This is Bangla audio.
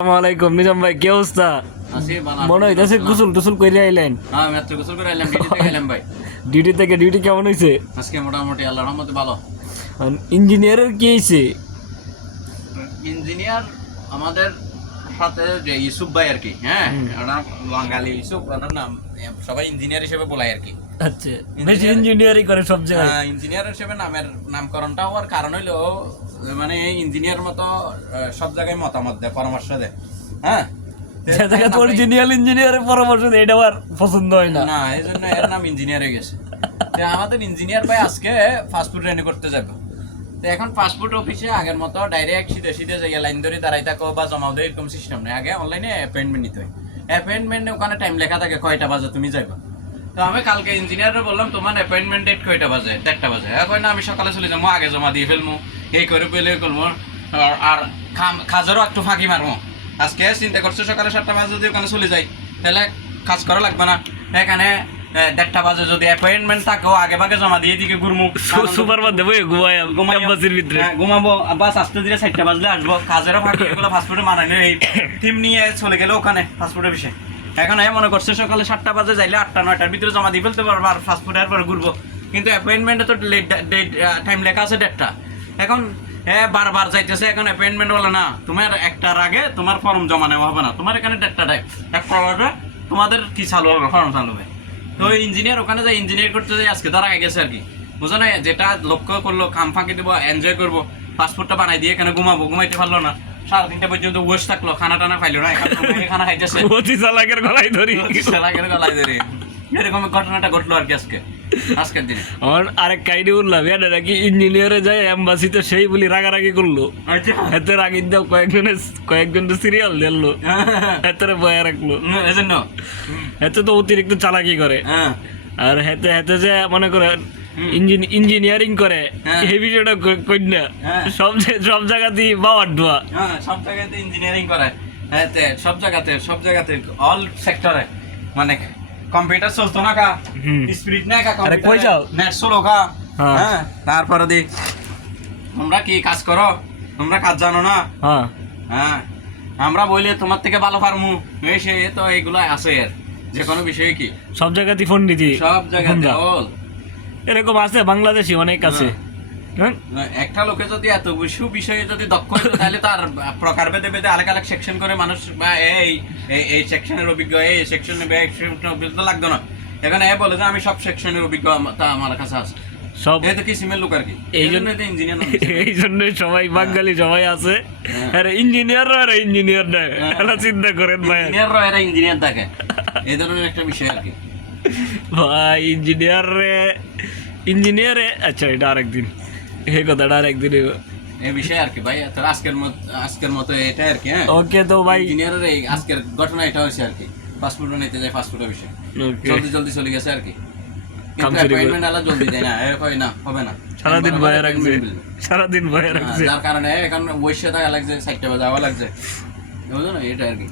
আসসালামাইকুম নিজাম ভাই, কি অবস্থা? মনে হইতেছে গোসল টোসল করে আইলেন। গোসল করে আইলাম, ডিউটি থেকে আইলাম ভাই। ডিউটি কেমন হয়েছে? আজকে মোটামুটি আল্লাহর রহমতে ভালো। ইঞ্জিনিয়ারের কি হয়েছে? ইঞ্জিনিয়ার আমাদের সাথে যে ইউসুফ ভাই আর কি, হ্যাঁ ওটা বাঙালি ইউসুফ, ওনার নাম সবাই ইঞ্জিনিয়ার হিসেবে বলাই আর কি। আচ্ছা, বেশি ইঞ্জিনিয়ারিং করে সব জায়গায়। ইঞ্জিনিয়ার হিসেবে নামের নামকরণটা হওয়ার কারণ হইলো মানে ইঞ্জিনিয়ার মতো সব জায়গায় মতামত দেয়, পরামর্শ দেয়। হ্যাঁ, যে জায়গায় অরিজিনাল ইঞ্জিনিয়ারের পরামর্শ দেয় এটা আমার পছন্দ হয় না। না, এই জন্য এর নাম ইঞ্জিনিয়ার হয়ে গেছে। আমাদের ইঞ্জিনিয়ার ভাই আজকে ফাস্টফুড রেডি করতে যাবে। তো এখন ফাস্টফুড অফিসে আগের মতো ডাইরেক্ট সিধে যাইয়া লাইন ধরে দাঁড়াই থাকো বা জমা দেয় এরকম সিস্টেম নেই। আগে অনলাইনে অ্যাপয়েন্টমেন্ট নিতে হয়। অ্যাপয়েন্টমেন্টে ওখানে টাইম লেখা থাকে কয়টা বাজে তুমি যাইবা। তো আমি কালকে ইঞ্জিনিয়ারে বললাম তোমার অ্যাপয়েন্টমেন্ট ডেট কয়টা বাজে? 1টা বাজে। এখন না আমি সকালে চলে যাবো, আগে জমা দিয়ে ফেলবো, এই করে পেলে করবো, আর কাজেরও একটু ফাঁকি মারবো। আজকে চিন্তা করছো সকালে 7টা বাজে যদি ওখানে চলে যাই তাহলে কাজ করা লাগবে না। এখানে 1:30 বাজে যদি অ্যাপয়েন্টমেন্ট থাকো আগে ভাগে জমা দিয়ে দিকে ঘুরমু, সুপার বাদ দেবো ঘুমাইবাসির ভিতরে ঘুমাবো, বাস আস্তে ধীরে 4টা বাজলে আসবো। কাজেরও ফাঁকি এগুলো ফাস্টফুডে মানায় এই টিম নিয়ে চলে গেলে ওখানে ফাস্টফুডের বিষয়। এখন মনে করছে সকালে 7টা বাজে যাইলে 8টা-9টার ভিতরে জমা দিয়ে ফেলতে পারবো আর ফাস্টফুডের পরে ঘুরবো। কিন্তু অ্যাপয়েন্টমেন্টে তো টাইম লেখা আছে 1:30। এখন বারবার যাইতেছে। এখন অ্যাপয়েন্টমেন্ট বলে না, তোমার 1টার আগে তোমার ফর্ম জমা নেওয়া হবে না, তোমার এখানে 1:30 টাইম 1টা বাজে তোমাদের কি চালু হবে, ফর্ম চালু হবে। তো ইঞ্জিনিয়ার ওখানে যাই ইঞ্জিনিয়ার করতে যাই আজকে তারা আগে গেছে আর কি, বুঝো না? যেটা লক্ষ্য করলো খাম ফাঁকি দেবো, এনজয় করবো, পাসপোর্টটা বানাই দিয়ে এখানে ঘুমাইতে পারলো না, 3:30 পর্যন্ত ওয়েস্ট থাকলো, খানা টানা খাইলো না, খানা খাইতেছে চালাকের গলায় ধরি এরকম ঘটনাটা ঘটলো আর কি আজকের দিনে। আমার আরেক কাহিনী বললাম, এটা নাকি ইঞ্জিনিয়ারে যায় এম্বাসিতে সেই বলি রাগারাগি করলো। এতে রাগি দাও কয়েকজন সিরিয়াল দিলো, এতে বয়া রাখলো। এজন্য এতে তো অতিরিক্ত চালাকি করে। আর হেতে যে মনে করে ইঞ্জিনিয়ারিং করে এই বিষয়টা কই না, সব জায়গাতেই বাবার ধোয়া। সব জায়গাতে ইঞ্জিনিয়ারিং করে, সব জায়গাতে অল সেক্টরে। মানে কম্পিউটার চলতো না কা, স্পিরিট না কা, কই যাও নেট চলো কা। হ্যাঁ, তারপরে দি তোমরা কি কাজ করো, তোমরা কাজ জানো না। হ্যাঁ, আমরা বলি তোমার থেকে ভালো পারমু, সে তো এইগুলো আছে আর যে কোনো বিষয়ে কি সব জায়গাতেই ফোন দিতি, সব জায়গাতে অল এরকম আছে, বাংলাদেশি অনেক আছে। একটা লোকে যদি এত বিষয়ে যদি দক্ষ হতো তাহলে তার প্রকার ভেদে ভেদে আলাদা আলাদা সেকশন করে মানুষ এই সেকশনের অভিজ্ঞ, এই সেকশনের অভিজ্ঞতা লাগতো না। এখানে বলে যে আমি সব সেকশনের অভিজ্ঞতা আমার কাছে আছে, সব এই তো কিসিমের লোক আর কি। এই জন্যই সবাই বাঙালি সবাই আছে। ইঞ্জিনিয়ার না চিন্তা করেন ভাই, ইঞ্জিনিয়ার থাকে এই ধরনের একটা বিষয় আর কি ভাই। ইঞ্জিনিয়ারে আচ্ছা, এটা আরেকদিন, এই কথাটা আরেকদিন এই বিষয় আর কি ভাই। আজকের মতো এটা আর কি। হ্যাঁ, ওকে। তো ভাই ইঞ্জিনিয়ারের এই আজকের ঘটনা এটা হয়েছে আর কি, পাসপোর্ট বানাইতে যায়, পাসপোর্টের বিষয় জলদি চলে গেছে আর কি। কিন্তু অ্যাপয়েন্টমেন্ট আলা জলদি দেয় না, হয় না, হবে না, সারাদিন ভয় রাখছে। যার কারণে এখন বসে থাকা লাগছে, 4টা বাজে যাওয়া লাগছে, বুঝলো না? এটা আর কি।